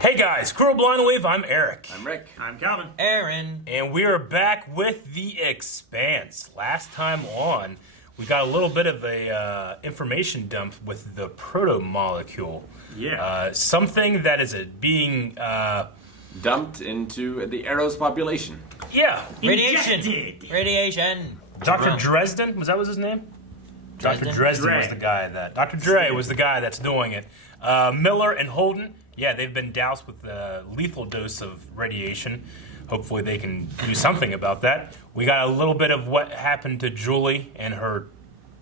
Hey guys, Crew Blind Wave, I'm Eric. I'm Rick. I'm Calvin. Aaron. And we are back with the Expanse. Last time on, we got a little bit of a information dump with the proto-molecule. Yeah. Something that is being... Dumped into the Eros population. yeah. Radiation. Injected. Radiation. Dr. Jerome. Dresden, was that his name? Dr. Dresden Dre. was the guy that... Dr. Dre was the guy that's doing it. Miller and Holden, yeah, they've been doused with a lethal dose of radiation. Hopefully they can do something about that. We got a little bit of what happened to Julie and her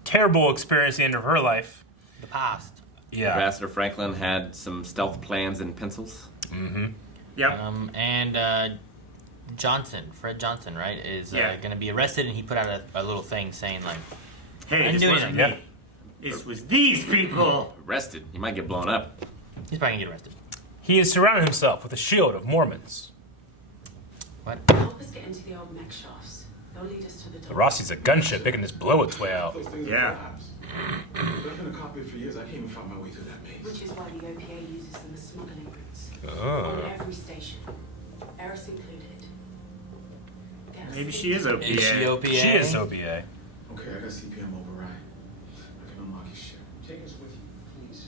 terrible experience at the end of her life. The past. Yeah. Ambassador Franklin had some stealth plans and pencils. Mm-hmm. Yep. And Fred Johnson, right, is Yeah. going to be arrested, and he put out a little thing saying, like, Hey, didn't this do wasn't me. anything. This was these people. Arrested. He might get blown up. he's probably going to get arrested. He has surrounded himself with a shield of Mormons. What? Help us get into the old mech shafts. They'll lead us to the The top. Rossi's a gunship. They can just blow its way out. Those things Yeah. are labs. I've been a copy for years. I can't even find my way to that maze. Which is why the OPA uses them as smuggling routes. Oh. On every station. Eros included. Get us Maybe to she is OPA. Is she OPA? She is OBA. Okay, I got CPM override. I can unlock his ship. Take us with you, please.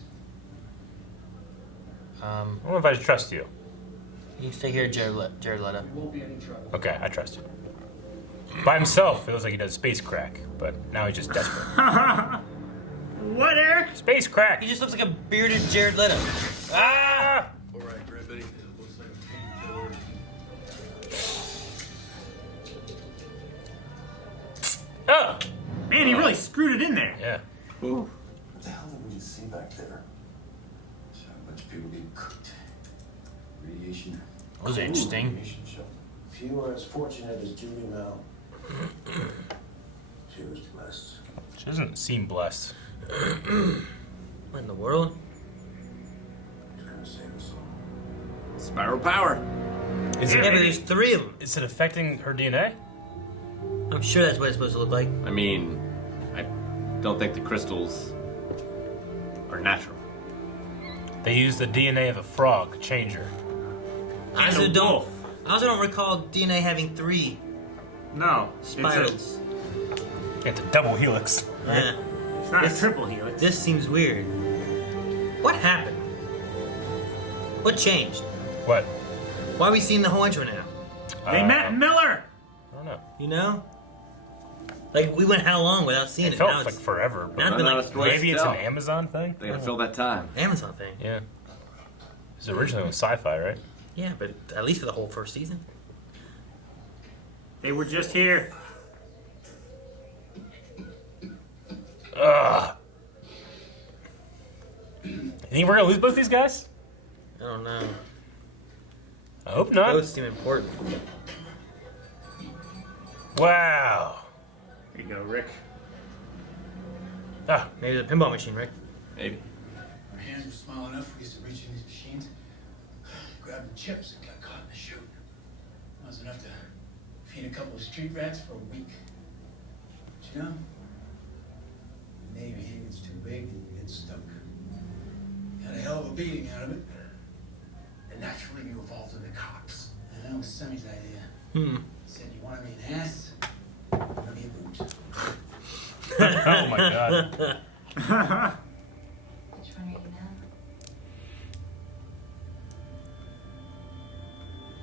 I don't know if I should trust you. You can stay here, Jared Leto. There won't be any trouble. Okay, I trust you. By himself, feels like he does space crack, but now he's just desperate. What, Eric? Space crack! He just looks like a bearded Jared Leto. Ah! All right, everybody. It looks like a painkiller. Oh! Man, he really screwed it in there. Yeah. Ooh. What the hell did we see back there? Saw a bunch of people getting cooked. Radiation. That was interesting. Radiation show. Few were as fortunate as Julie Mel. She was blessed. She doesn't seem blessed. What in the world? She's gonna save us all. Spiral power. Is Yeah, but it, there's three of them. is it affecting her DNA? I'm sure that's what it's supposed to look like. I mean, I don't think the crystals are natural. They used the DNA of a frog to change her. I And also a don't. wolf. I also don't recall DNA having three No. spirals. It's a double helix. Yeah. It's not a This- triple helix. This seems weird. What happened? What changed? What? Why are we seeing the whole intro now? They met Miller. I don't know. You know? Like, we went how long without seeing It it? felt Now like it's forever. But now it's been Run out like of stories maybe to it's tell. an Amazon thing? They gotta fill that time. Amazon thing. Yeah. It was originally on sci-fi, right? Yeah, but at least for the whole first season. They were just here. Ugh. You think we're gonna lose both these guys? I don't know. I hope not. Both seem important. Wow. Here you go, Rick. Ah, Maybe the pinball machine, Rick. Maybe. Our hands were small enough for us to reach in these machines, grab the chips, and got caught in the chute. That was enough to feed a couple of street rats for a week. But you know, the Navy here gets too big and you get stuck. Got a hell of a beating out of it. And naturally you evolved into cops. And that was Semi's idea. Hmm. He said, you want to be an ass? Let me a boot. oh my god. Which one are you now?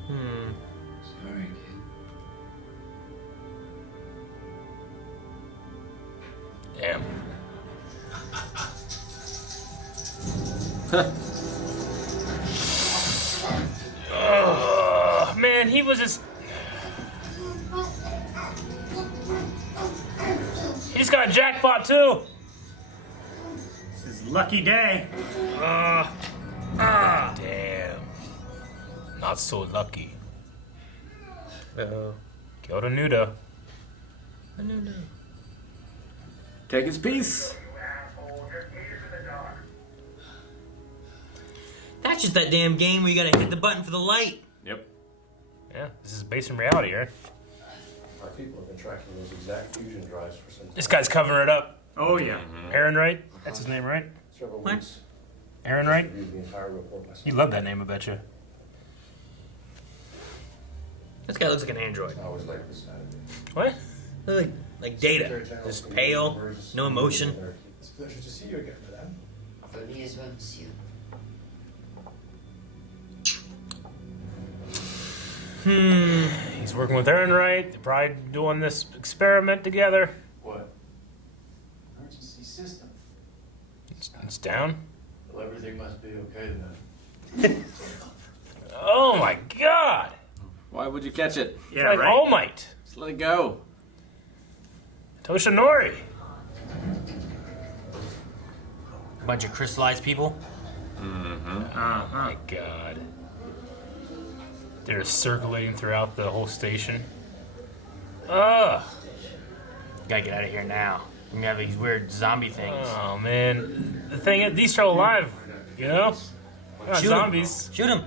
Hmm. Sorry, kid. Damn. Ugh, man, he was just... He just got a jackpot too. This is lucky day. Damn. Not so lucky. Uh-oh. Go to Nuda. No. Take his piece. That's just that damn game where you gotta hit the button for the light. Yep. Yeah, this is based in reality, right? Our people have been tracking those exact fusion drives for some time. This guy's covering it up. Oh, yeah. Aaron Wright? That's his name, right? Several What? weeks. Aaron Wright? Read the entire report myself. You love that name, I bet you. This guy looks like an android. I always like this Saturday. What? Looks like Data. Just pale, no emotion. It's a pleasure to see you again, madame. For me as well, monsieur. He's working with Aaron, right? They're probably doing this experiment together. What? Emergency system. It's down. Well, everything must be okay then. Oh my god! Why would you catch it? Yeah, Like right. All Might. Just let it go. Toshinori. Bunch of crystallized people. Oh my god. They're circulating throughout the whole station. Ugh. Gotta get out of here now. We have these weird zombie things. Oh man. The thing is, these are alive, you know? They're not Shoot 'em. zombies. Shoot him.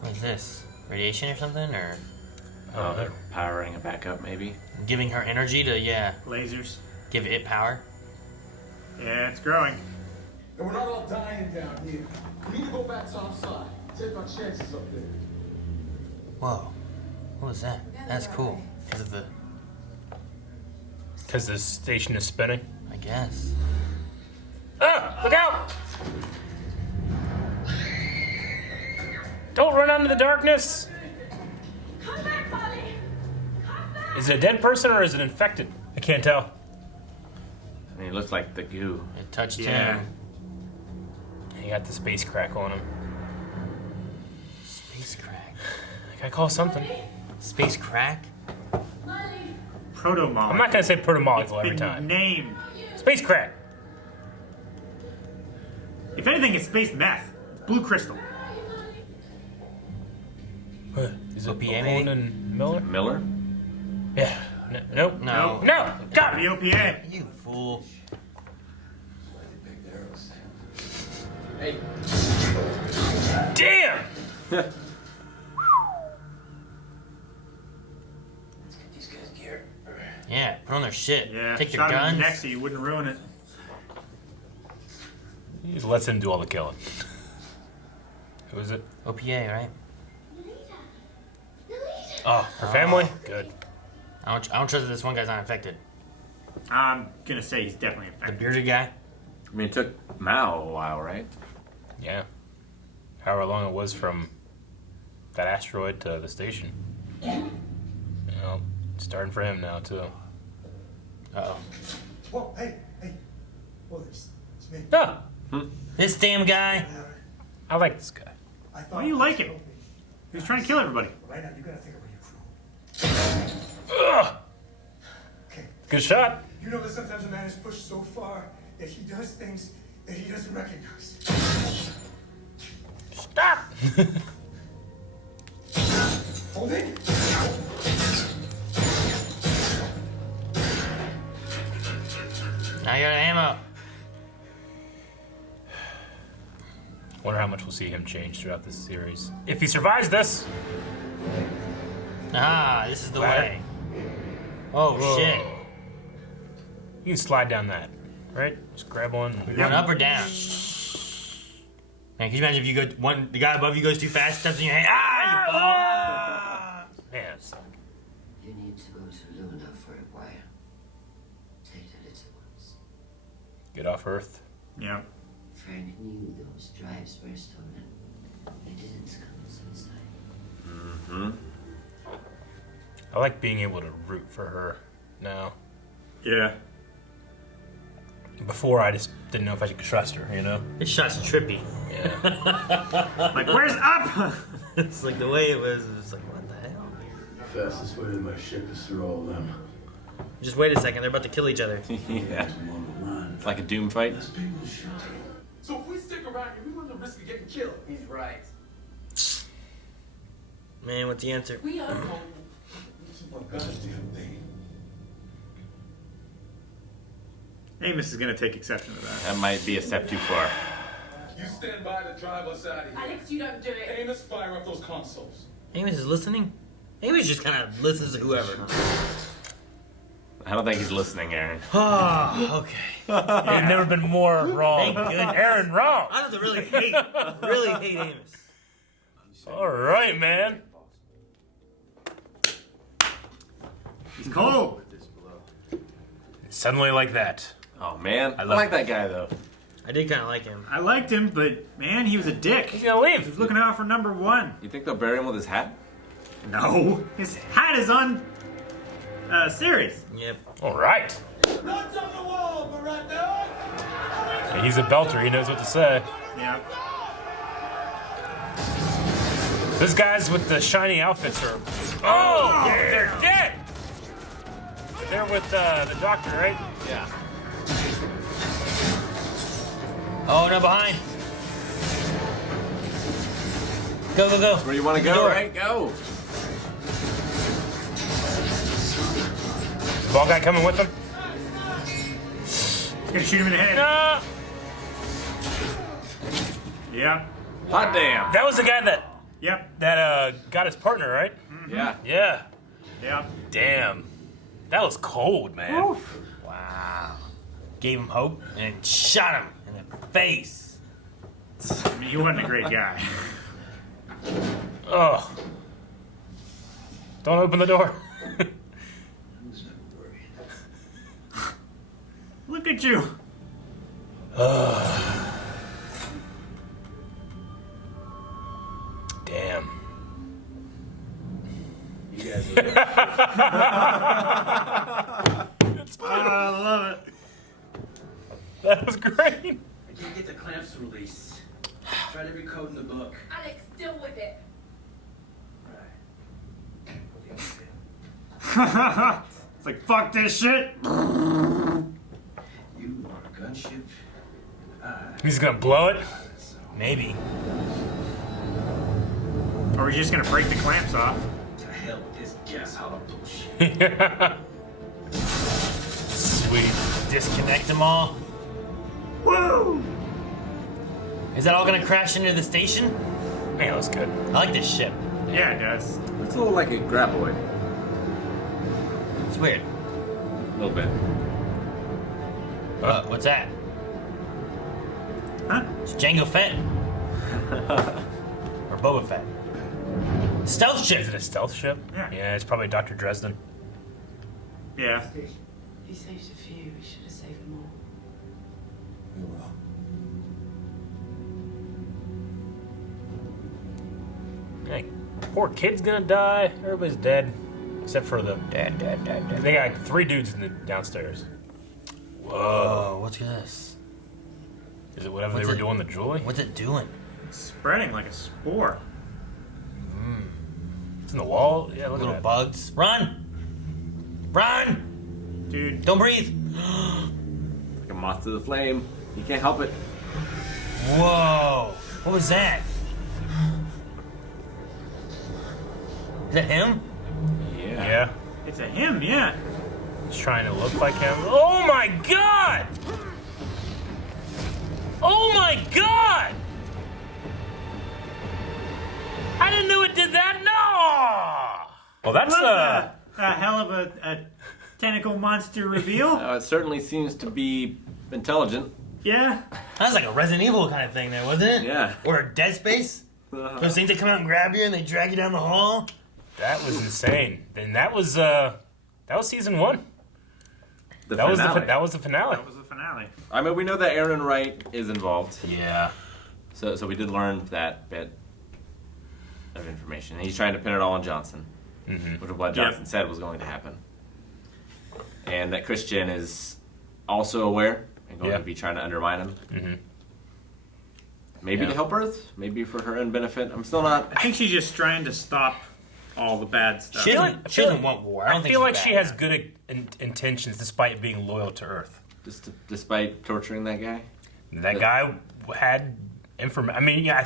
What is this? Radiation or something? Or Oh, they're powering it back up, maybe. giving her energy to, Lasers. give it power? Yeah, it's growing. And we're not all dying down here. We need to go back topside. Take our chances up there. Whoa. What was that? That's cool. Because of the... Because the station is spinning. I guess. Ah! Look out! Don't run out into the darkness! Come back, Molly! Come back! Is it a dead person or is it infected? I can't tell. I mean, it looks like the goo. It touched Yeah. him. He got the space crack on him. Space crack. I gotta call something. Space crack? Molly! Proto-molecule. I'm not gonna say proto-molecule It's every been time. named. Space crack! If anything, it's space meth. Blue crystal. Is it OPA maybe? Mahone and Miller? Miller? Yeah. Nope. No. No! God! The OPA. You fool. That's why they picked Eros. Hey. Damn! Let's get these guys gear. Yeah, put on their shit. Yeah. Take your shot him in guns. the neck so you wouldn't ruin it. He just lets him do all the killing. Who is it? OPA, right? Oh, her family? Good. I don't trust that this one guy's not infected. I'm gonna say he's definitely The infected. bearded guy? I mean, it took Mao a while, right? Yeah. However long it was from that asteroid to the station. Well, it's starting for him now, too. Uh-oh. Whoa, hey. Whoa, it's me. No! This damn guy? I like this guy. I thought Why do you like him? He's trying to kill everybody. Right now, you gotta think about your crew. Ugh! Okay. Good shot. You know that sometimes a man is pushed so far that he does things that he doesn't recognize. Stop! Hold it. Now you're out of ammo. Wonder how much we'll see him change throughout this series. If he survives this. Ah, this is the Ladder. way. Oh, Whoa. shit. You can slide down that, right? Just grab one. Going up or down? Man, can you imagine if you go the guy above you goes too fast, steps in your hand, you fall. Ah! Man, it sucks. You need to go to Luna for a while. Take the little ones. Get off Earth. Yeah. Frank knew those drives were stolen. He didn't commit suicide. Mm-hmm. I like being able to root for her now. Yeah. Before, I just didn't know if I could trust her, you know? This shot's trippy. Yeah. Like, where's up? It's like the way it was like, what the hell? Fastest way to my ship is through all of them. Just wait a second, they're about to kill each other. Yeah. I'm on the run. It's like a Doom fight. Let's people shoot. So if we stick around here, we run the risk of getting killed. He's right. Man, what's the answer? We are home. This is my goddamn thing. Amos is gonna take exception to that. That might be a step too far. You stand by to drive us out of here. Alex, you don't do it. Amos, fire up those consoles. Amos is listening? Amos just kind of listens to whoever. I don't think he's listening, Aaron. Oh, okay. I've never been more wrong. Thank goodness. Aaron, wrong. I have to really hate Amos. All right, man. He's cold. Suddenly like that. Oh man, I love like it. that guy though. I did kind of like him. I liked him, but man, he was a dick. He's He gonna leave. was looking out for number one. You think they'll bury him with his hat? No, his hat is on Ceres. Yep. All right. Nuts on the wall, Marietta! He's a belter. He knows what to say. Yeah. Those guys with the shiny outfits are. Oh, they're dead. They're with the doctor, right? Yeah. Oh, no, behind. Go, go, go. Where do you want to go? Door. Right, go. Ball guy coming with them. He's gonna shoot him in the head. No. Yep. Hot damn. That was the guy that Yep. got his partner, right? Yeah. Yeah. Yep. Damn. That was cold, man. Wow. Gave him hope and shot him in the face. I mean, he wasn't a great guy. Ugh. Don't open the door. Who's not worried? Look at you. Damn. You guys Oh, I love it. That was great. I can't get the clamps released. Tried every code in the book. Alex, deal with it. It's like, fuck this shit. You are a gunship. He's gonna blow it. Maybe. Or we're just gonna break the clamps off. To hell with this gas hollow bullshit. Sweet. Disconnect them all. Woo! Is that all gonna crash into the station? Man, that was good. I like this ship. Yeah, it does. It's a little like a graboid. It's weird. A little bit. What's that? Huh? It's Jango Fett. Or Boba Fett. Stealth ship. Is it a stealth ship? Yeah. It's probably Dr. Dresden. Yeah. He saved a few. We should have saved them all. We will. Like, poor kid's gonna die. Everybody's dead. Except for the. Dead. They got 3 dudes in the downstairs. Whoa. Oh, what's this? Is it whatever What's they were it- doing to Julie? What's it doing? It's spreading like a spore. It's in the wall? Yeah, look Little at that. bugs. Run! Run! Dude. Don't breathe. Like a moth to the flame. You can't help it. Whoa! What was that? Is that him? Yeah. It's a him, yeah. He's trying to look like him. Oh my god! Oh my god! I didn't know it did that. No! Well, that's That's a hell of a tentacle monster reveal. It certainly seems to be intelligent. Yeah. That was like a Resident Evil kind of thing there, wasn't it? Yeah. Or a Dead Space? Those things that come out and grab you and they drag you down the hall? that was insane. And that was season 1. The That was the finale. that was the finale. That was the finale. I mean, we know that Aaron Wright is involved, Yeah. so we did learn that bit of information. He's trying to pin it all on Johnson, which is what Johnson said was going to happen, and that Christian is also aware and going Yeah. to be trying to undermine him. Maybe Yeah. to help Earth, maybe for her own benefit. I'm still not. I think she's just trying to stop all the bad stuff. She like- doesn't, she doesn't want war. I don't I think feel like she's she bad. has good intentions despite being loyal to Earth. Despite torturing that guy. That guy had information. I mean, yeah,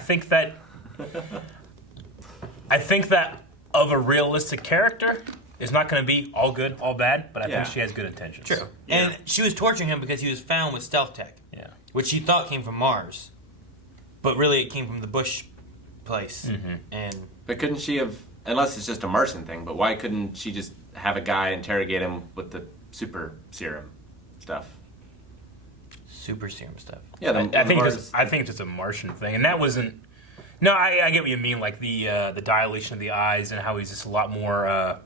I think that of a realistic character is not going to be all good, all bad, but I Yeah. think she has good intentions. True. And she was torturing him because he was found with stealth tech, Yeah. which she thought came from Mars. But really it came from the Bush place. And But couldn't she have, unless it's just a Martian thing, but why couldn't she just have a guy interrogate him with the super serum stuff? super serum stuff. Yeah, I think it's just a Martian thing, and that wasn't. No, I get what you mean, like the dilation of the eyes and how he's just a lot more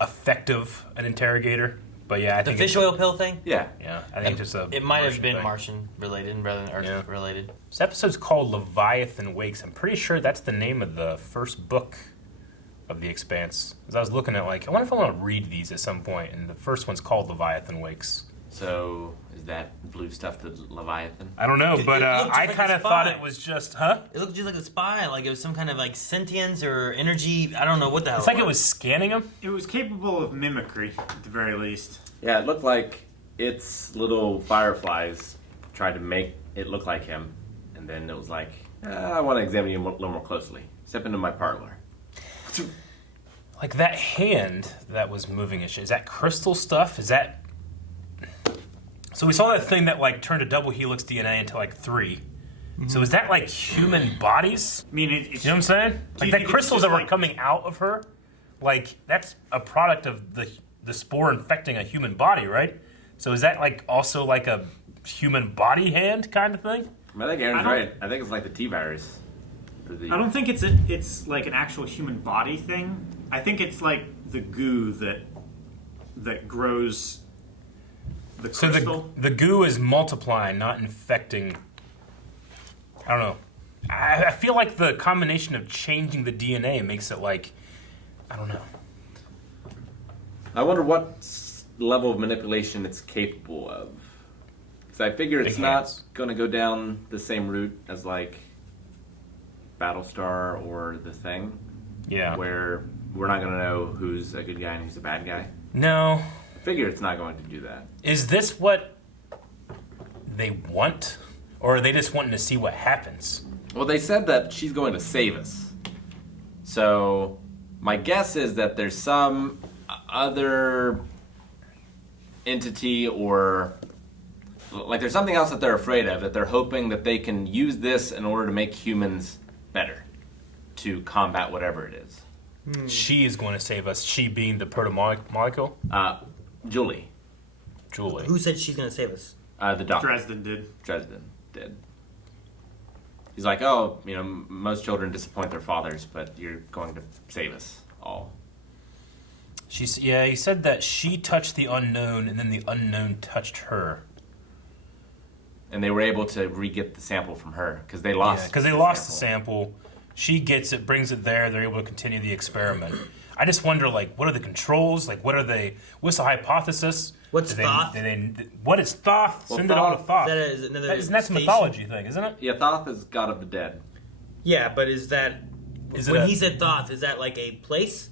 effective an interrogator. But yeah, I The think fish oil pill thing? Yeah. Yeah, I think it's just a. It might have Martian been thing. Martian related rather than Earth Yeah. related. This episode's called Leviathan Wakes. I'm pretty sure that's the name of the first book of the Expanse. As I was looking at, like, I wonder if I want to read these at some point, and the first one's called Leviathan Wakes. So is that blue stuff the Leviathan? I don't know, It but looked just I like kind a of thought spy. it was just, huh? It looked just like a spy, like it was some kind of like sentience or energy. I don't know what the hell. It's like it was scanning him. It was capable of mimicry, at the very least. Yeah, it looked like its little fireflies tried to make it look like him, and then it was like, I want to examine you a little more closely. Step into my parlor. Like that hand that was moving and shit. Is that crystal stuff? Is that... So we saw that thing that like turned a double helix DNA into like 3. So is that like human bodies? I mean, You know what I'm saying? Do Like you that think it's crystals just that were like- coming out of her, like that's a product of the spore infecting a human body, right? So is that like also like a human body hand kind of thing? I think Aaron's I don't- right. I think it's like the T-virus. Or the- I don't think it's like an actual human body thing. I think it's like the goo that grows the So crystal. the goo is multiplying, not infecting. I don't know. I feel like the combination of changing the DNA makes it like, I don't know. I wonder what level of manipulation it's capable of. Because I figure it's Big not hands. going to go down the same route as like Battlestar or The Thing, Yeah. where we're not going to know who's a good guy and who's a bad guy. No. I figure it's not going to do that. Is this what they want? Or are they just wanting to see what happens? Well, they said that she's going to save us. So my guess is that there's some other entity or like there's something else that they're afraid of, that they're hoping that they can use this in order to make humans better, to combat whatever it is. She is going to save us. She being the proto-molecule? Julie, Julie. Who said she's gonna save us? the doctor, Dresden did. Dresden did. He's like, oh, you know, most children disappoint their fathers, but you're going to save us all. Yeah, he said that she touched the unknown and then the unknown touched her. And they were able to re-get the sample from her because they lost. Yeah, because they lost the sample. She gets it, brings it there. They're able to continue the experiment. I just wonder, like, what are the controls? Like, what are they? What's the hypothesis? What's Did they- Thoth? did they- what is Thoth? Well, Send it all to Thoth- Thoth. Is that another Isn't that a station? mythology thing, isn't it? Yeah, Thoth is god of the dead. Yeah, but is that Is it when a- he said Thoth? Is that like a place?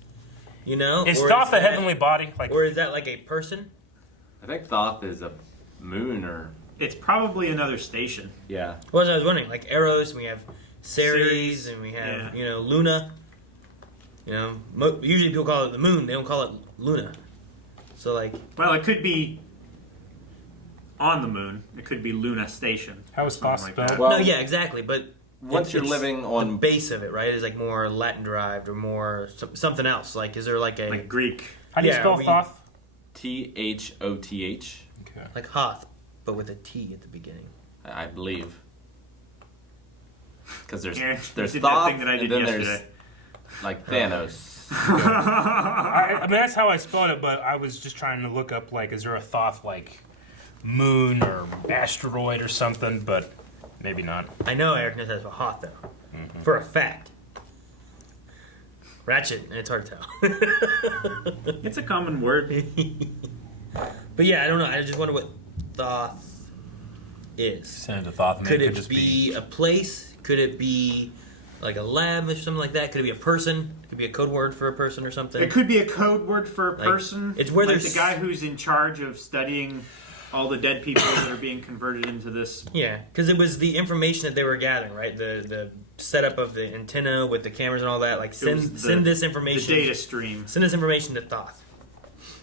You know, Is Or Thoth a that- heavenly body? Like, or is that like a person? I think Thoth is a moon or It's probably another station. yeah. Well, as I was wondering, like Eros, and we have Ceres, Ceres, and we have yeah. Luna. You know, usually people call it the moon. They don't call it Luna. So like, Well, it could be on the moon. It could be Luna Station. How is Something Thoth like spelled? that. Well, no, yeah, exactly. But once you're it's living the on base of it, right, is like more Latin derived or more something else. Like, is there like a Like Greek. How do you yeah, spell we- Thoth? Thoth, Okay. like Hoth, but with a T at the beginning? I believe. Because there's Yeah, there's did that Thoth thing that I and did then yesterday. there's like Thanos. I mean, that's how I spelled it, but I was just trying to look up, like, is there a Thoth, like, moon or asteroid or something, but maybe not. I know Eric knows how to spell Hoth though, for a fact. Ratchet, it's hard to tell. It's a common word. But yeah, I don't know. I just wonder what Thoth is. Send it to Thoth, and Could it it could just be a place? Could it be like a lab or something like that? Could it be a person? Could it be a code word for a person or something? It could be a code word for a Like, person. it's where like there's- the guy who's in charge of studying all the dead people that are being converted into this. Yeah, because it was the information that they were gathering, right? The setup of the antenna with the cameras and all that. Like It send was the- send this The information. data stream. Send this information to Thoth.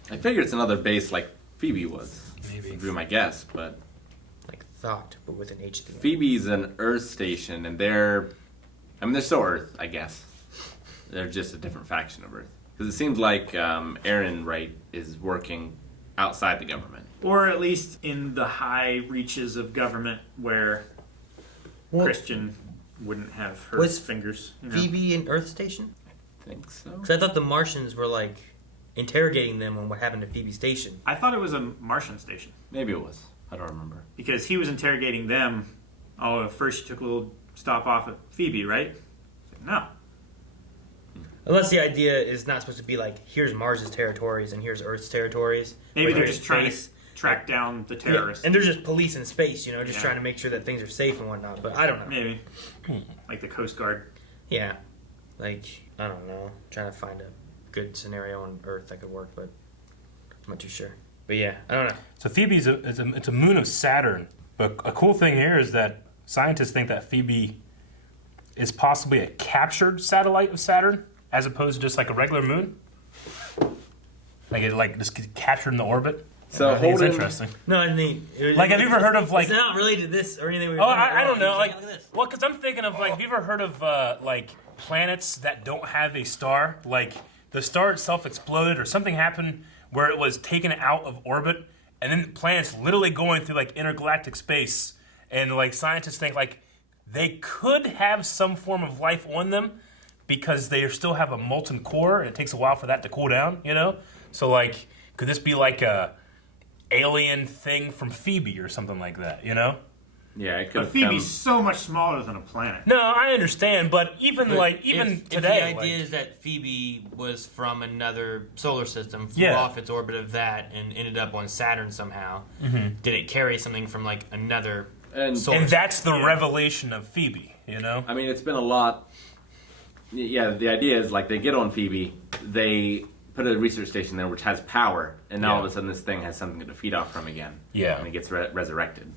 I figure it's another base like Phoebe was. Maybe. Would be my guess, but Like thought, but with an H at the end. Phoebe's an Earth station, and they're still Earth, I guess. They're just a different faction of Earth. Because it seems like Aaron Wright is working outside the government. Or at least in the high reaches of government where Well, Christian wouldn't have her Was fingers. You know? Phoebe in Earth Station? I think so. Because I thought the Martians were like interrogating them on what happened to Phoebe Station. I thought it was a Martian station Maybe it was. I don't remember. because he was interrogating them. Oh, first you took a little stop off at Phoebe, right? It's like, no. Unless the idea is not supposed to be like, here's Mars's territories and here's Earth's territories. Maybe Like, they're there's just trying space. to track down the Yeah, terrorists. and they're just police in space, just Yeah. trying to make sure that things are safe and whatnot. But I don't know. Maybe. Like the Coast Guard. Yeah, like I don't know. Trying to find a good scenario on Earth that could work, but I'm not too sure. But yeah, I don't know. So Phoebe's it's a moon of Saturn. But a cool thing here is that scientists think that Phoebe is possibly a captured satellite of Saturn, as opposed to just like a regular moon. Like it just gets captured in the orbit. So I think it's Holden- interesting. No, I mean, Like, have you ever heard of like? it's not related to this or anything. Oh, I don't know. Like, look at this. well, because I'm thinking of like, have you ever heard of like planets that don't have a star? Like the star itself exploded or something happened where it was taken out of orbit, and then planets literally going through like intergalactic space, and like scientists think like they could have some form of life on them because they still have a molten core, and it takes a while for that to cool down. So like, could this be like a alien thing from Phoebe or something like that? Yeah, it could But have Phoebe's so much smaller than a planet. No, I understand, but even If today, the idea is that Phoebe was from another solar system, flew Yeah. off its orbit of that, and ended up on Saturn somehow, did it carry something from like another And- solar and system? that's the revelation of Phoebe. I mean, it's been a lot. Yeah, the idea is like they get on Phoebe, they put a research station there which has power, and now all of a sudden this thing has something to feed off from again. Yeah. And it gets resurrected,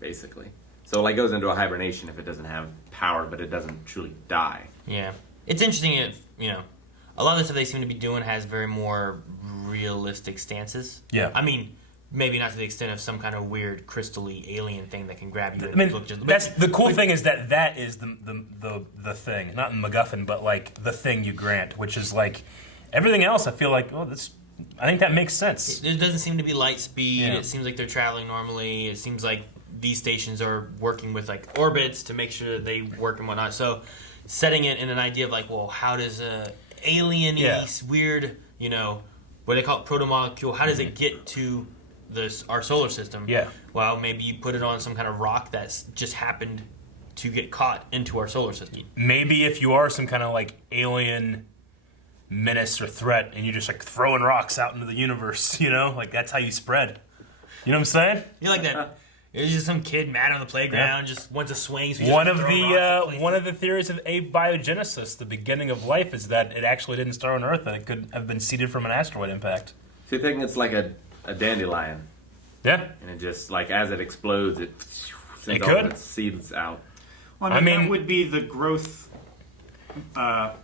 basically. So like goes into a hibernation if it doesn't have power, but it doesn't truly die. Yeah, it's interesting. If a lot of the stuff they seem to be doing has very more realistic stances. Yeah. I mean, maybe not to the extent of some kind of weird crystally alien thing that can grab you. I and mean, look just. that's the cool thing is that is the thing, not in MacGuffin, but like the thing you grant, which is like everything else. I feel like, I think that makes sense. There doesn't seem to be light speed. Yeah. It seems like they're traveling normally. It seems like these stations are working with like orbits to make sure that they work and whatnot. So setting it in an idea of like, well, how does a alien weird, what they call it, proto-molecule, how does it get to our solar system? Yeah. Well, maybe you put it on some kind of rock that's just happened to get caught into our solar system. Maybe if you are some kind of like alien menace or threat, and you're just like throwing rocks out into the universe, like that's how you spread. You know what I'm saying? You like that? It's just some kid mad on the playground, just wants to swing. So he's One just of throwing rocks at the theories of abiogenesis, the beginning of life, is that it actually didn't start on Earth, and it could have been seeded from an asteroid impact. So you think it's like a dandelion, Yeah. and it just like as it explodes, it sends all could. of its seeds out. Well, I mean- that would be the growth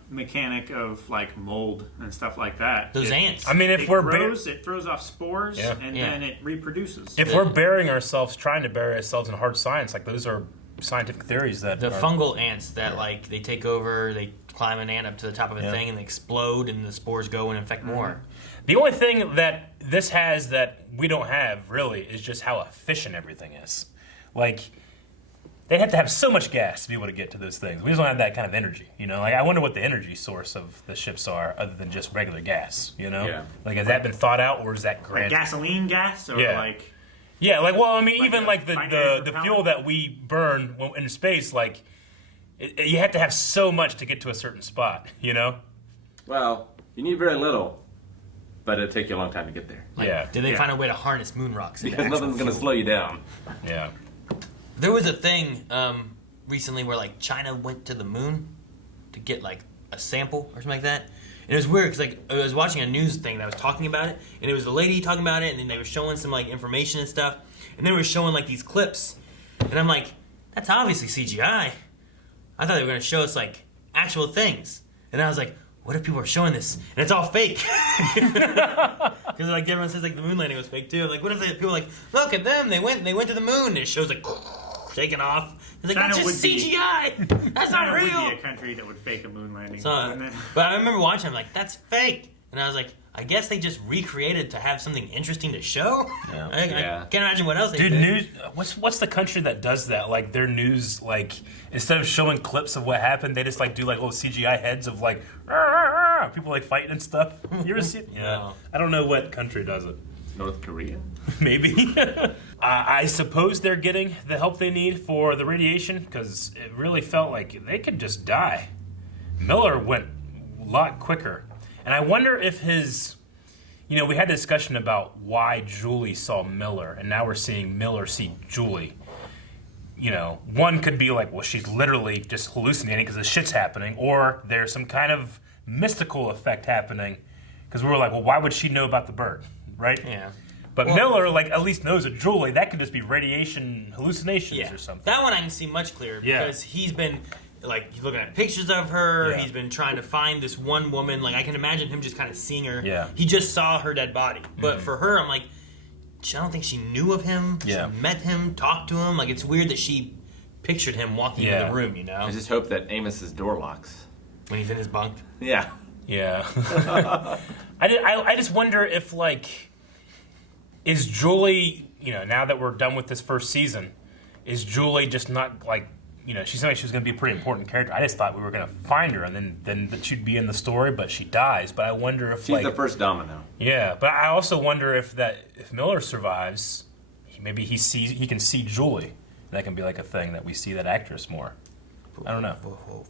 mechanic of like mold and stuff like that. Those ants. I mean, if It we're grows, it throws off spores, Yeah. and Yeah. then it reproduces. if we're burying ourselves, trying to bury ourselves in hard science, like those are scientific theories that The are, fungal ants that like they take over, they climb an ant up to the top of a Yeah. thing and they explode, and the spores go and infect more. The only thing that this has that we don't have really is just how efficient everything is. Like, they have to have so much gas to be able to get to those things. We just don't have that kind of energy, Like, I wonder what the energy source of the ships are, other than just regular gas, Yeah. Like, has that been thought out, or is that like granted? gasoline gas, or Yeah. like Yeah, like, well, I mean, Like even a like the binary fuel propellant? that we burn in space, like, you have to have so much to get to a certain spot, Well, you need very little, but it'll take you a long time to get there. Like, Yeah. Did they Yeah. find a way to harness moon rocks? into Because actual nothing's going to fuel? slow you down. Yeah. There was a thing recently where like China went to the moon to get like a sample or something like that. And it was weird because like I was watching a news thing that was talking about it, and it was a lady talking about it, and then they were showing some like information and stuff, and they were showing like these clips, and I'm like, that's obviously CGI. I thought they were going to show us like actual things, and I was like, what if people are showing this and it's all fake? Because like everyone says like the moon landing was fake too. Like what if people are like, look at them, they went to the moon, and it shows like shaking off. It's like, China that's just would be- CGI. That's not China would real. be a country that would fake a moon landing, So, wouldn't it? but I remember watching. I'm like, that's fake. and I was like, I guess they just recreated to have something interesting to show. Yeah. I can't imagine what else they Dude, did. news. What's the country that does that? Like their news, like instead of showing clips of what happened, they just like do like little CGI heads of like people like fighting and stuff. You ever see it? Yeah. No. I don't know what country does it. North Korea. Maybe. I suppose they're getting the help they need for the radiation because it really felt like they could just die. Miller went a lot quicker. And I wonder if his... You know, we had a discussion about why Julie saw Miller, and now we're seeing Miller see Julie. You know, one could be like, well, she's literally just hallucinating because the shit's happening, or there's some kind of mystical effect happening because we were like, well, why would she know about the bird, right? Yeah. But Miller, like, at least knows that Julie, that could just be radiation hallucinations or something. That one I can see much clearer Yeah. because he's been like looking at pictures of her. Yeah. He's been trying to find this one woman. Like I can imagine him just kind of seeing her. Yeah. He just saw her dead body. But for her, I'm like, I don't think she knew of him. Yeah. She met him, talked to him. Like it's weird that she pictured him walking Yeah. in the room. You know, I just hope that Amos's door locks. when he's in his bunk. Yeah. Yeah. I just wonder if, like, is Julie, you know, now that we're done with this first season, is Julie just not, like, you know, she seemed like she was going to be a pretty important character. I just thought we were going to find her and then that she'd be in the story, but she dies. But I wonder if, She's like... the first domino. Yeah, but I also wonder if Miller survives, maybe he can see Julie. And that can be, like, a thing that we see that actress more. I don't know.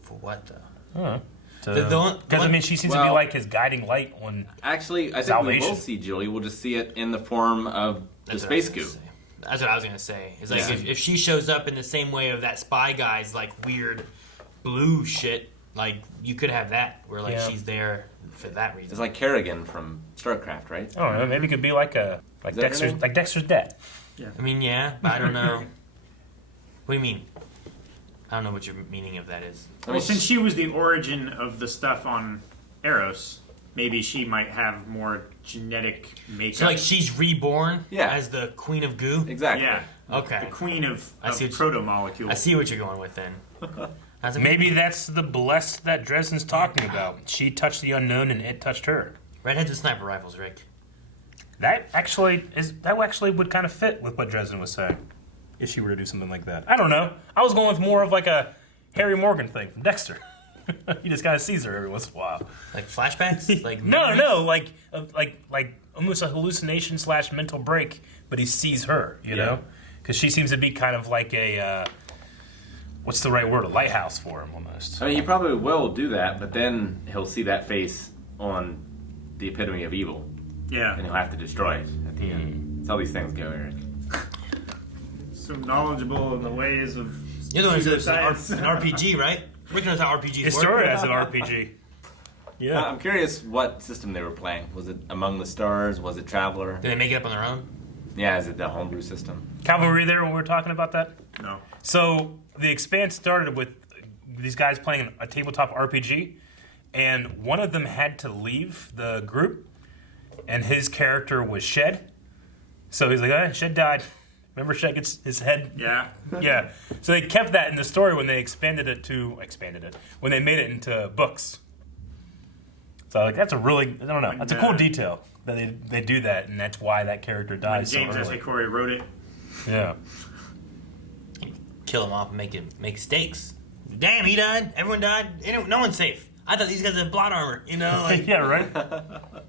For what though? I don't know. The I mean, she seems to be Well- like his guiding light on... Actually, I think Salvation. we will see Julie. We'll just see it in the form of the That's what I was space gonna goo. say. That's what I was gonna say. It's like Yeah. if she shows up in the same way of that spy guy's like weird blue shit, like you could have that where like Yeah. she's there for that reason. It's like Kerrigan from StarCraft, right? I don't know, maybe it could be like that her Dexter's, name? like Dexter's dead. I mean, yeah, but I don't know. What do you mean? I don't know what your meaning of that is. I Well, mean, since she was the origin of the stuff on Eros, maybe she might have more genetic makeup. So like she's reborn Yeah. as the queen of goo. exactly. yeah, Okay, the queen of I see what you- proto-molecule. I see what you're going with then. That's a- Maybe that's the blessed that Dresden's talking about. She touched the unknown and it touched her. redheads with sniper rifles, Rick. That actually would kind of fit with what Dresden was saying. If she were to do something like that. I don't know. I was going with more of like a Harry Morgan thing from Dexter. He just kind of sees her every once in a while. Like flashbacks? Like No, like almost a hallucination / mental break, but he sees her, you know? Because she seems to be kind of like a, what's the right word? A lighthouse for him, almost. I mean, he probably will do that, but then he'll see that face on the epitome of evil, yeah, and he'll have to destroy it at the end. That's how these things go, Eric. so knowledgeable in the ways of You're the one who said it's science. an RPG, right? Rick knows how RPGs It work. started as an RPG. Yeah. I'm curious what system they were playing. Was it Among the Stars? Was it Traveler? Did they make it up on their own? Yeah, is it the homebrew system? Calvin, were you there when we were talking about that? No. So the Expanse started with these guys playing a tabletop RPG, and one of them had to leave the group, and his character was Shed. So he's like, Shed died. Remember Shed gets his head? Yeah. Yeah. So they kept that in the story when they expanded it, when they made it into books. So like that's a really, I don't know, that's a cool detail that they do that, and that's why that character When dies so James S. early. A. Corey wrote it. Yeah. Kill him off and make stakes. Damn, he died. Everyone died. No one's safe. I thought these guys had plot armor. You know, like Yeah, right?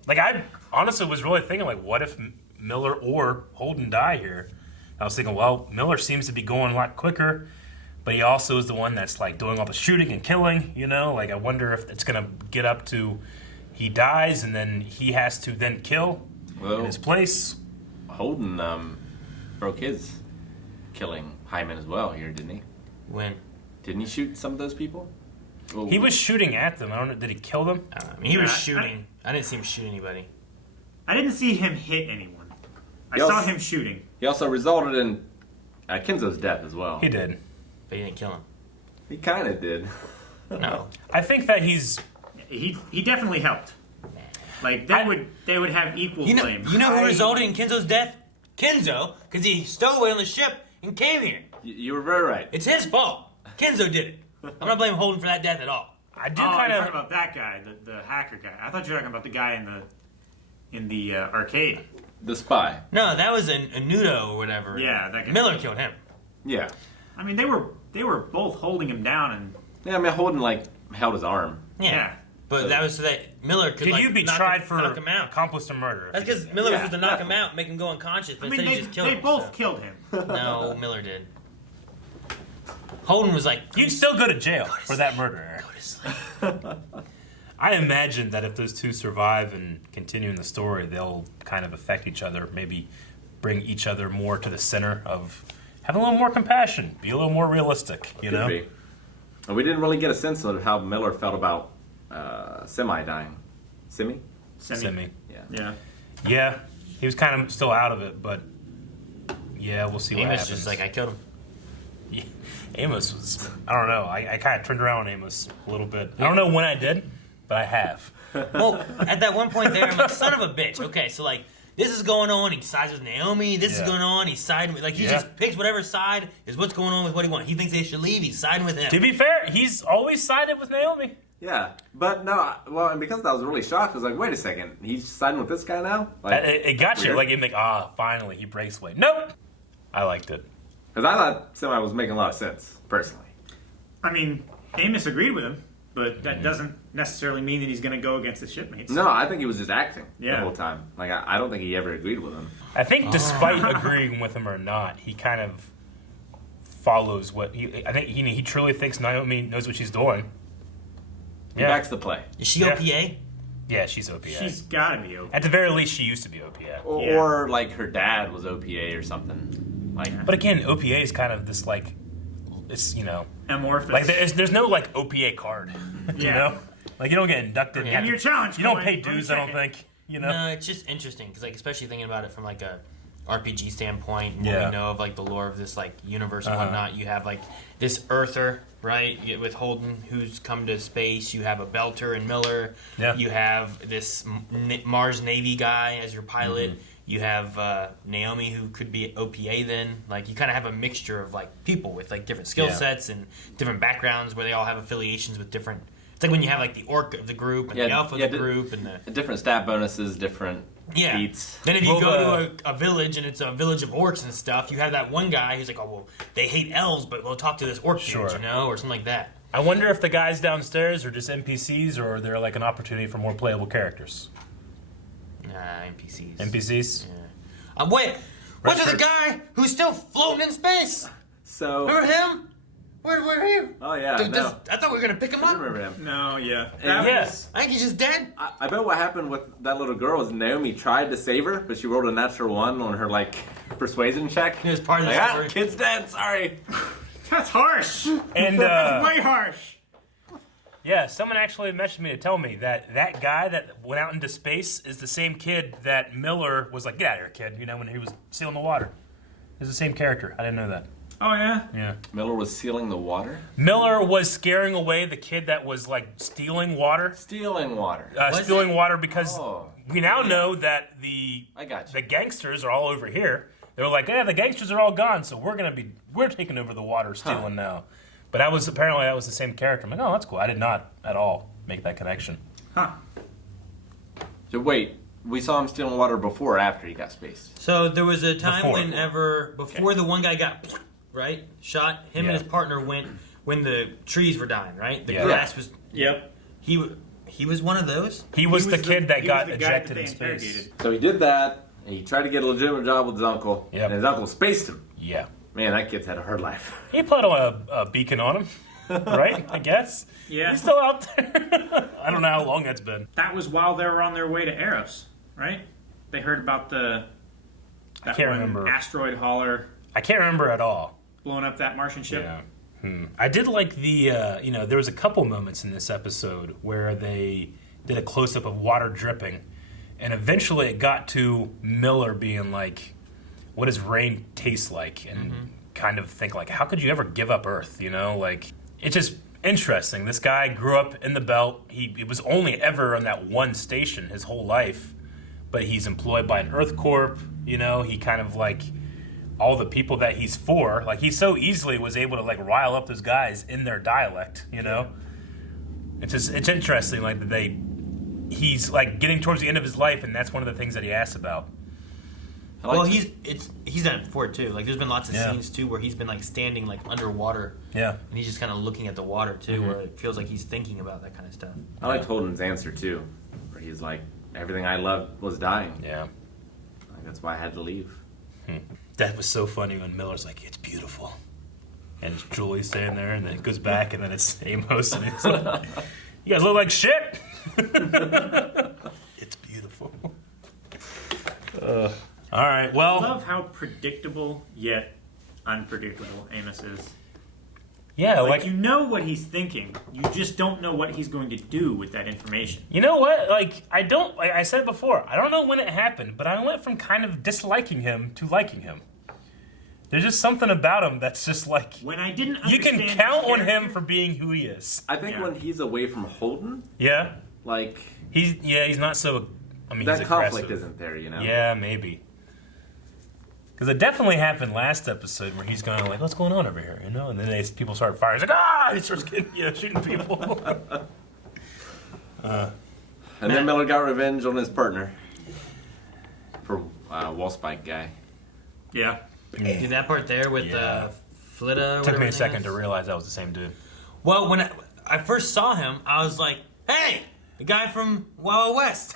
Like, I honestly was really thinking, like, what if Miller or Holden die here? I was thinking, well, Miller seems to be going a lot quicker, but he also is the one that's, like, doing all the shooting and killing, you know? Like, I wonder if it's going to get up to he dies and then he has to then kill in his place. Holden broke his killing Hyman as well here, didn't he? when Didn't he shoot some of those people? Well, He was shooting at them. I don't know. Did he kill them? I mean, he was Yeah, shooting. I didn't see him shoot anybody. I didn't see him hit anyone. I Yes. saw him shooting. He also resulted in Kenzo's death as well. He did. But he didn't kill him. He kind of did. No. I think that he's... He definitely helped. Like they would have equal You know blame. who resulted in Kenzo's death? Kenzo, because he stowed away on the ship and came here. You were very right. It's his fault. Kenzo did it. I'm not blaming Holden for that death at all. I do Oh, kind you're of. talking about that guy, the hacker guy. I thought you were talking about the guy in the arcade. The spy. No, that was a Nudo or whatever. Yeah, that guy. Miller killed him. Yeah. I mean, they were both holding him down, and Yeah, I mean, Holden, like, held his arm. Yeah. But that was so that Miller could Could like, you be knock tried him, for knock him out? accomplice to murder? That's because Miller was Yeah, supposed to knock definitely. him out, make him go unconscious, but I mean, instead he just killed they him. both so. killed him. No, Miller did. Holden was like, You'd still go to jail for that murder. go to sleep. I imagine that if those two survive and continue in the story, they'll kind of affect each other, maybe bring each other more to the center of have a little more compassion, be a little more realistic, you know? Could be. And we didn't really get a sense of how Miller felt about Semi dying. Semi? Semi. Yeah. Yeah. Yeah, he was kind of still out of it, but yeah, we'll see what Amos happens. just like, I killed him. Yeah. Amos was, I don't know, I kind of turned around on Amos a little bit. I don't know when I did, but I have. Well, at that one point there, I'm like, son of a bitch. Okay, so like, this is going on. He sides with Naomi. This is Yeah. going on. He's siding with, like, he Yeah. just picks whatever side is what's going on with what he wants. He thinks they should leave. He's siding with him. To be fair, he's always sided with Naomi. Yeah. But no, well, and because I was really shocked, I was like, wait a second, he's siding with this guy now? Like, It got you, weird. like, you think, finally, he breaks away. Nope! I liked it. Because I thought Semi was making a lot of sense, personally. I mean, Amos agreed with him, but that doesn't necessarily mean that he's going to go against his shipmates. No, I think he was just acting the Yeah. whole time. Like, I don't think he ever agreed with him. I think despite agreeing with him or not, he kind of follows what he. I think he truly thinks Naomi knows what she's doing. He Yeah, backs the play. Is she Yeah. OPA? yeah, she's OPA. She's got to be okay. At the very least, she used to be OPA. Or, Yeah. or, like, her dad was OPA or something. Like, But again, OPA is kind of this like, it's Amorphous. like there's no like OPA card. You Yeah. know, like you don't get inducted. Yeah. And your challenge You don't coin, pay let me dues. I check don't it. think. You know. No, it's just interesting because, like, especially thinking about it from like a RPG standpoint, and Yeah. what we know of like the lore of this like universe and Uh-huh. whatnot. You have like this Earther, right, with Holden who's come to space. You have a Belter and Miller. Yeah. You have this Mars Navy guy as your pilot. Mm-hmm. You have Naomi who could be OPA then. Like you kind of have a mixture of like people with like different skill Yeah. sets and different backgrounds where they all have affiliations with different. It's like when you have like the orc of the group and the alpha of the group and the different stat bonuses, different yeah. feats. Then if you Well, go to a village and it's a village of orcs and stuff, you have that one guy who's like, oh well, they hate elves, but we'll talk to this orc Sure. dude, you know, or something like that. I wonder if the guys downstairs are just NPCs or they're like an opportunity for more playable characters. Nah, NPCs. NPCs. Yeah. Wait, what's with the Redford. guy who's still floating in space? So, Remember him? Where him? oh yeah, Dude, no. I thought we were gonna pick him I up. remember him. No, yeah. And Yes. I think he's just dead. I bet what happened with that little girl is Naomi tried to save her, but she rolled a natural one on her like persuasion check. It was part of the Like, story. kid's dead. Sorry. That's harsh. And Way harsh. yeah, someone actually messaged me to tell me that that guy that went out into space is the same kid that Miller was like, get out of here, kid. You know, when he was sealing the water. It's the same character. I didn't know that. Oh, yeah? Yeah. Miller was sealing the water, Miller was scaring away the kid that was like stealing water. stealing water. Was Stealing water because Oh. we now know that the I got you. the gangsters are all over here. They were like, yeah, the gangsters are all gone, so we're taking over the water stealing now. But apparently that was the same character. I'm like, oh, that's cool. I did not at all make that connection. Huh. So wait, we saw him stealing water before or after he got spaced? So there was a time Before. before the one guy got right shot. Him Yeah. and his partner went when the trees were dying. Right, the Yeah. grass was. Yep. He was one of those. He was the kid that he got was the guy ejected that in they space. interrogated. So he did that, and he tried to get a legitimate job with his uncle, Yep. and his uncle spaced him. Yeah. Man, that kid's had a hard life. He put a beacon on him, right? I guess. Yeah. He's still out there. I don't know how long that's been. That was while they were on their way to Eros, right? They heard about that can't one remember. asteroid hauler I can't remember at all. blowing up that Martian ship. Yeah. I did like the, there was a couple moments in this episode where they did a close-up of water dripping, and eventually it got to Miller being like, what does rain taste like? And kind of think like, how could you ever give up Earth, you know? Like, it's just interesting. This guy grew up in the belt. He was only ever on that one station his whole life, but he's employed by an Earth Corp, you know? He kind of like... all the people that he's for, like he so easily was able to like rile up those guys in their dialect, you know? it's interesting, like that he's like getting towards the end of his life, and that's one of the things that he asks about. Well, he's done it before too. Like there's been lots of scenes too where he's been like standing like underwater. Yeah. And he's just kind of looking at the water too, where it feels like he's thinking about that kind of stuff. I liked Holden's answer too, where he's like, everything I loved was dying. Yeah. Like, that's why I had to leave. That was so funny when Miller's like, it's beautiful. And Julie's standing there, and then it goes back, and then it's Amos, and he's like, you guys look like shit. It's beautiful. All right, I well. love how predictable yet unpredictable Amos is. Yeah, Like you know what he's thinking, you just don't know what he's going to do with that information. You know what? Like I said before, I don't know when it happened, but I went from kind of disliking him to liking him. There's just something about him that's just like When I didn't you understand can count his on him character- for being who he is. I think when he's away from Holden, Yeah, like he's not so. I mean, that he's conflict aggressive. isn't there, you know? Yeah, maybe. Because it definitely happened last episode where he's going like, "What's going on over here?" You know, and then people start firing. He's like, "Ah!" He starts getting shooting people. And then Miller got revenge on his partner for Wallspike guy. Yeah. Dude, that part there with Yeah. Flitta. Took me a second to realize that was the same dude. Well, when I first saw him, I was like, "Hey, the guy from Wild Wild West."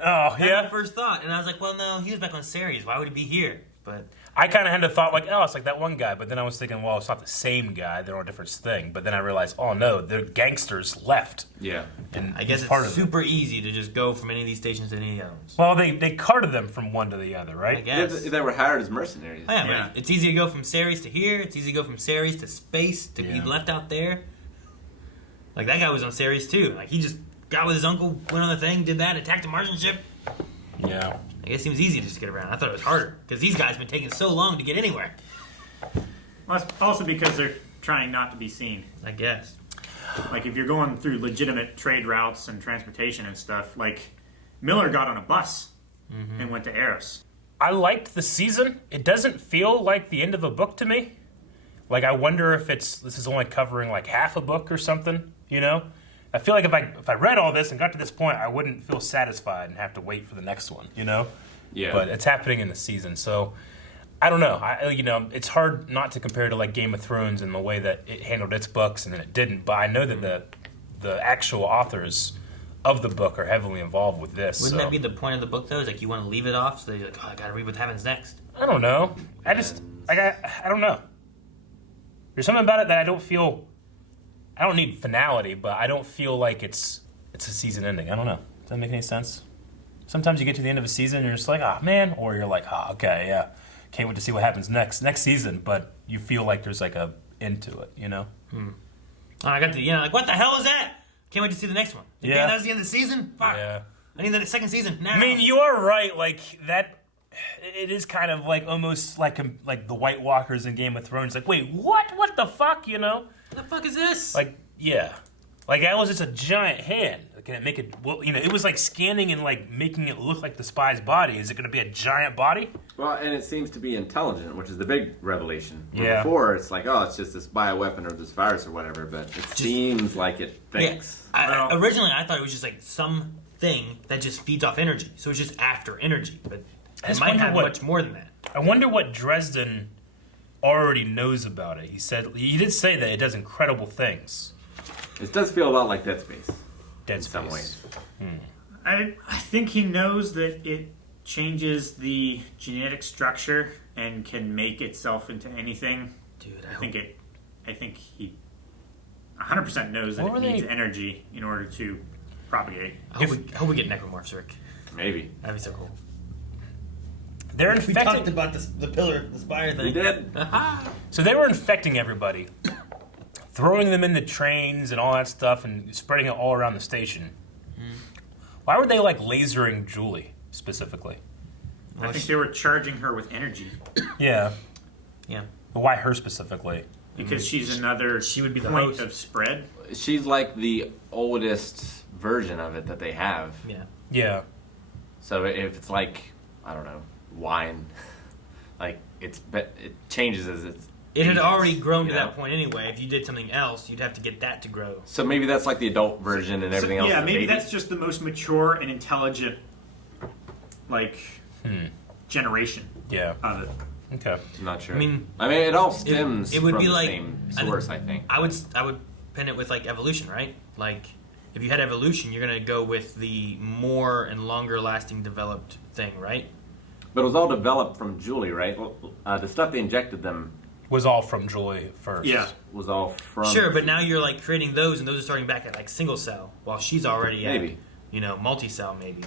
Oh That's my yeah. first thought, and I was like, "Well, no, he was back on Ceres. Why would he be here?" But I kind of had the thought like, oh, it's like that one guy. But then I was thinking, well, it's not the same guy. They're on a different thing. But then I realized, oh no, the gangsters left. Yeah. And I guess he's part it's of it. super easy to just go from any of these stations to any others. Well, they carted them from one to the other, I right? guess. They were hired as mercenaries. Oh, yeah, Yeah. right. It's easy to go from Ceres to here. It's easy to go from Ceres to space to be Yeah. left out there. Like that guy was on Ceres too. Like he just got with his uncle, went on the thing, did that, attacked a Martian ship. Yeah. I guess it seems easy to just get around. I thought it was harder because these guys have been taking so long to get anywhere. Well, that's also because they're trying not to be seen. I guess. Like if you're going through legitimate trade routes and transportation and stuff, like Miller got on a bus and went to Eros. I liked the season. It doesn't feel like the end of a book to me. Like I wonder if this is only covering like half a book or something. You know, I feel like if I read all this and got to this point, I wouldn't feel satisfied and have to wait for the next one. You know. Yeah. But it's happening in the season, so I don't know. It's hard not to compare to like Game of Thrones in the way that it handled its books and then it didn't. But I know that the actual authors of the book are heavily involved with this. Wouldn't so. that be the point of the book though? Is like you want to leave it off so that you're like, oh, I gotta read what happens next. I don't know. I don't know. There's something about it that I don't feel. I don't need finality, but I don't feel like it's a season ending. I don't know. Does that make any sense? Sometimes you get to the end of a season and you're just like, oh man, or you're like, oh okay, yeah, can't wait to see what happens next season. But you feel like there's like a end to it, you know? Oh, I got the like what the hell is that? Can't wait to see the next one. Yeah. That's the end of the season. Fuck. Yeah. I need the second season now. I mean, you are right. Like that, it is kind of like almost like the White Walkers in Game of Thrones. Like, wait, what? What the fuck? You know? what the fuck is this? Like, yeah. Like, that was just a giant hand. Can it make it, well, you know, it was like scanning and like making it look like the spy's body. Is it going to be a giant body? Well, and it seems to be intelligent, which is the big revelation. Where Yeah. Before, it's like, oh, it's just this bioweapon or this virus or whatever, but it seems like it thinks. Yeah. Originally, I thought it was just like some thing that just feeds off energy. So it's just after energy. But I it just might wonder have what- much more than that. I wonder what Dresden already knows about it. He did say that it does incredible things. It does feel a lot like Dead Space. Dead In Space. some ways. I think he knows that it changes the genetic structure and can make itself into anything. Dude, I think he 100% knows that What it were needs they- energy in order to propagate. I hope we get necromorphs, Rick. Maybe. That'd be so cool. They're We talked infecting. about the pillar, the spire thing. We did. So they were infecting everybody, throwing them into trains and all that stuff, and spreading it all around the station. Why were they like lasering Julie specifically? I think they were charging her with energy Yeah, Yeah. but why her specifically? because she's another She would be the point host. of spread. She's like the oldest version of it that they have. Yeah. Yeah, So if it's like, I don't know, wine, like it changes as It had already grown you to know? that point anyway. If you did something else, you'd have to get that to grow. So maybe that's like the adult version and everything else. Yeah, is a maybe baby? that's just the most mature and intelligent, like, generation Yeah. of it. Okay. I'm not sure. I mean, it all stems it would from be the like- same I source, I think. I would pin it with like evolution, right? Like if you had evolution, you're gonna go with the more and longer lasting developed thing, right? But it was all developed from Julie, right? The stuff they injected them Was all from Julie first. Yeah. was all from. Sure, but now you're like creating those, and those are starting back at like single cell, while she's already at Maybe. multi-cell maybe.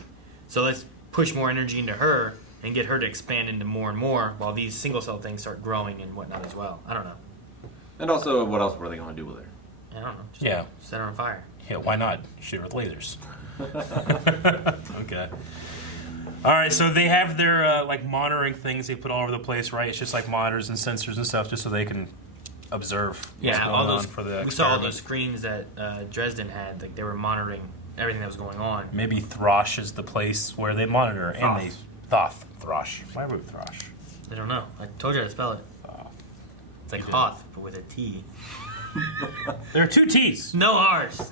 So let's push more energy into her and get her to expand into more and more, while these single cell things start growing and whatnot as well. I don't know. And also, what else were they going to do with her? I don't know. Just Yeah. set her on fire. Yeah, why not? Shoot her with lasers. Okay. All right, so they have their like monitoring things they put all over the place, right? It's just like monitors and sensors and stuff, just so they can observe what's Yeah, going all those. on for the We saw all experiment. those screens that Dresden had. Like they were monitoring everything that was going on. Maybe Throsh is the place where they monitor and they Thoth. Throsh. Why wrote Throsh? I don't know. I told you how to spell it. It's like You did. Hoth, but with a T. There are two T's. No R's.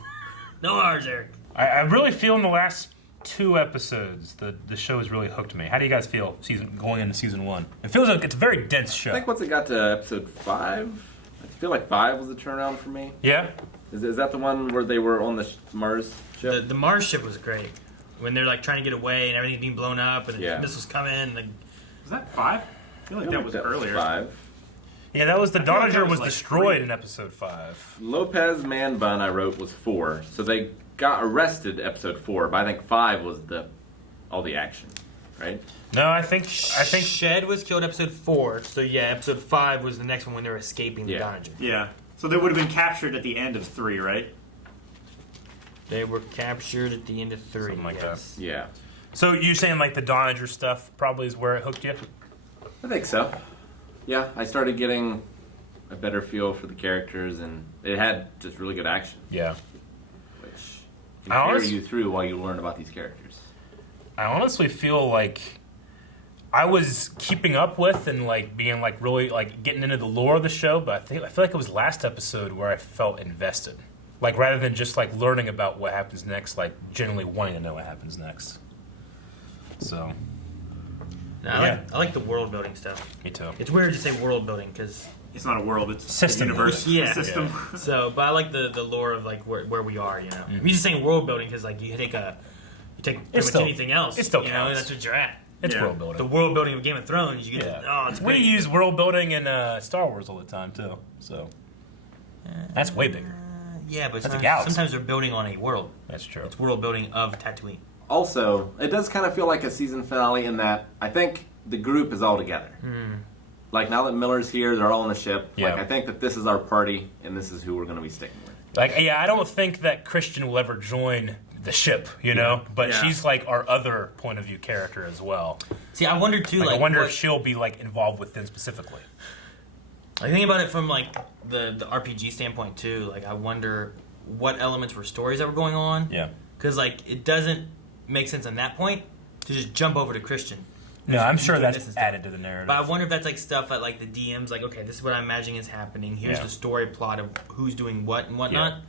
No R's, Eric. I really feel in the last 2 episodes the show has really hooked me. How do you guys feel going into season 1? It feels like it's a very dense show. I think once it got to episode 5, I feel like 5 was the turnaround for me. Yeah? Is that the one where they were on the Mars ship? The Mars ship was great. When they're like trying to get away and everything being blown up and the Yeah. missiles come in. Like, Was that 5? I feel like that was earlier. 5. Yeah, that was the feel like Donager that was was like destroyed 3. in episode 5. Lopez Man Bun I wrote was 4, so they got arrested episode 4, but I think 5 was all the action, right? No, I think Shed was killed episode 4, so yeah, episode 5 was the next one when they were escaping the Yeah. Donager. Yeah. So they would have been captured at the end of 3, right? They were captured at the end of 3. Something like yes. Yeah, so. You're saying like the Donager stuff probably is where it hooked you? I think so. Yeah, I started getting a better feel for the characters, and it had just really good action, Yeah. which I can carry honest- you through while you learn about these characters. I honestly feel like I was keeping up with and like being like really like getting into the lore of the show, but I feel like it was last episode where I felt invested. Like rather than just like learning about what happens next, like generally wanting to know what happens next. So, No, Yeah. I like the world building stuff. me too. It's weird to say world building because It's not a world, it's System. a universe. Yeah. System. so, but I like the lore of like where we are. You know, Mm-hmm. I'm just saying world building because like you take pretty much still- anything else. it still you know, counts. that's what you're at. It's Yeah. world The building. world building of Game of Thrones, you get Yeah. to, oh, it's We great. use world building in Star Wars all the time too. So that's way bigger. Yeah, but That's a sometimes, galaxy. sometimes they're building on a world. That's true. It's world building of Tatooine. Also, it does kind of feel like a season finale in that I think the group is all together. Like now that Miller's here, they're all on the ship. Yeah. Like I think that this is our party, and this is who we're going to be sticking with. Like, yeah, I don't think that Christian will ever join the ship, you know. But Yeah. she's like our other point of view character as well. See, I wonder too. Like, Like, I wonder what, if she'll be like involved with them specifically. I think about it from like the RPG standpoint too. Like, I wonder what elements were stories that were going on. Yeah. Because like it doesn't make sense on that point to just jump over to Christian. No, I'm sure Doing this that's and stuff. added to the narrative. But I wonder if that's like stuff that like the DM's like, okay, this is what I'm imagining is happening. Here's Yeah. the story plot of who's doing what and whatnot. Yeah.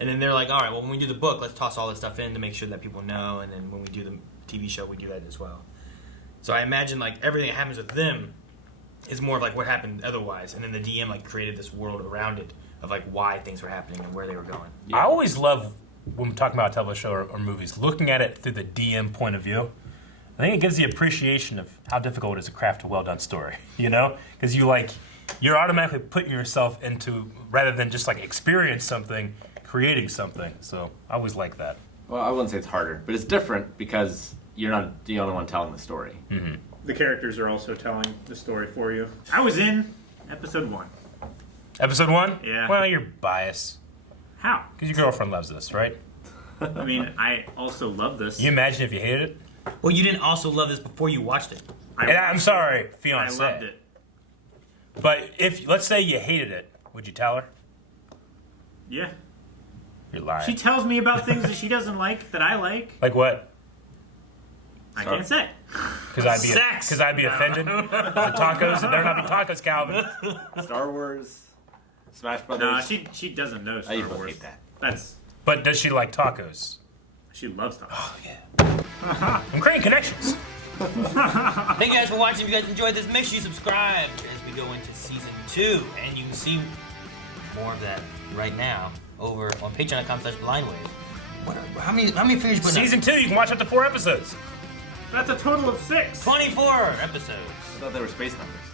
And then they're like, all right, well, when we do the book, let's toss all this stuff in to make sure that people know. And then when we do the TV show, we do that as well. So I imagine like everything that happens with them is more of like what happened otherwise. And then the DM like created this world around it of like why things were happening and where they were going. I always love when we're talking about a television show or movies, looking at it through the DM point of view. I think it gives the appreciation of how difficult it is to craft a well done story. You know, because you're automatically putting yourself into rather than just like experience something, creating something. So I always like that. Well, I wouldn't say it's harder, but it's different because you're not the only one telling the story. The characters are also telling the story for you. I was in episode 1. Episode 1? Yeah. Well, you're biased How? because your girlfriend loves this, right? I mean, I also love this. Can you imagine if you hated it? Well, you didn't also love this before you watched it. I And I'm watched sorry, it. I fiance. loved it. But if let's say you hated it, would you tell her? Yeah. You're lying. She tells me about things that she doesn't like that I like. Like what? I Sorry. can't say. Sex! Because I'd be offended. The tacos, there better not be tacos, Calvin. Star Wars, Smash No, Brothers. she doesn't know Star I even Wars. hate that. That's But does she like tacos? she loves tacos. Oh, yeah. I'm creating connections. Thank you guys for watching. If you guys enjoyed this, make sure you subscribe as we go into season 2. And you can see more of that right now over on patreon.com/blindwave. How many fingers you putting Season 2, you can watch up to 4 episodes. That's a total of 6. 24 episodes. I thought they were space numbers.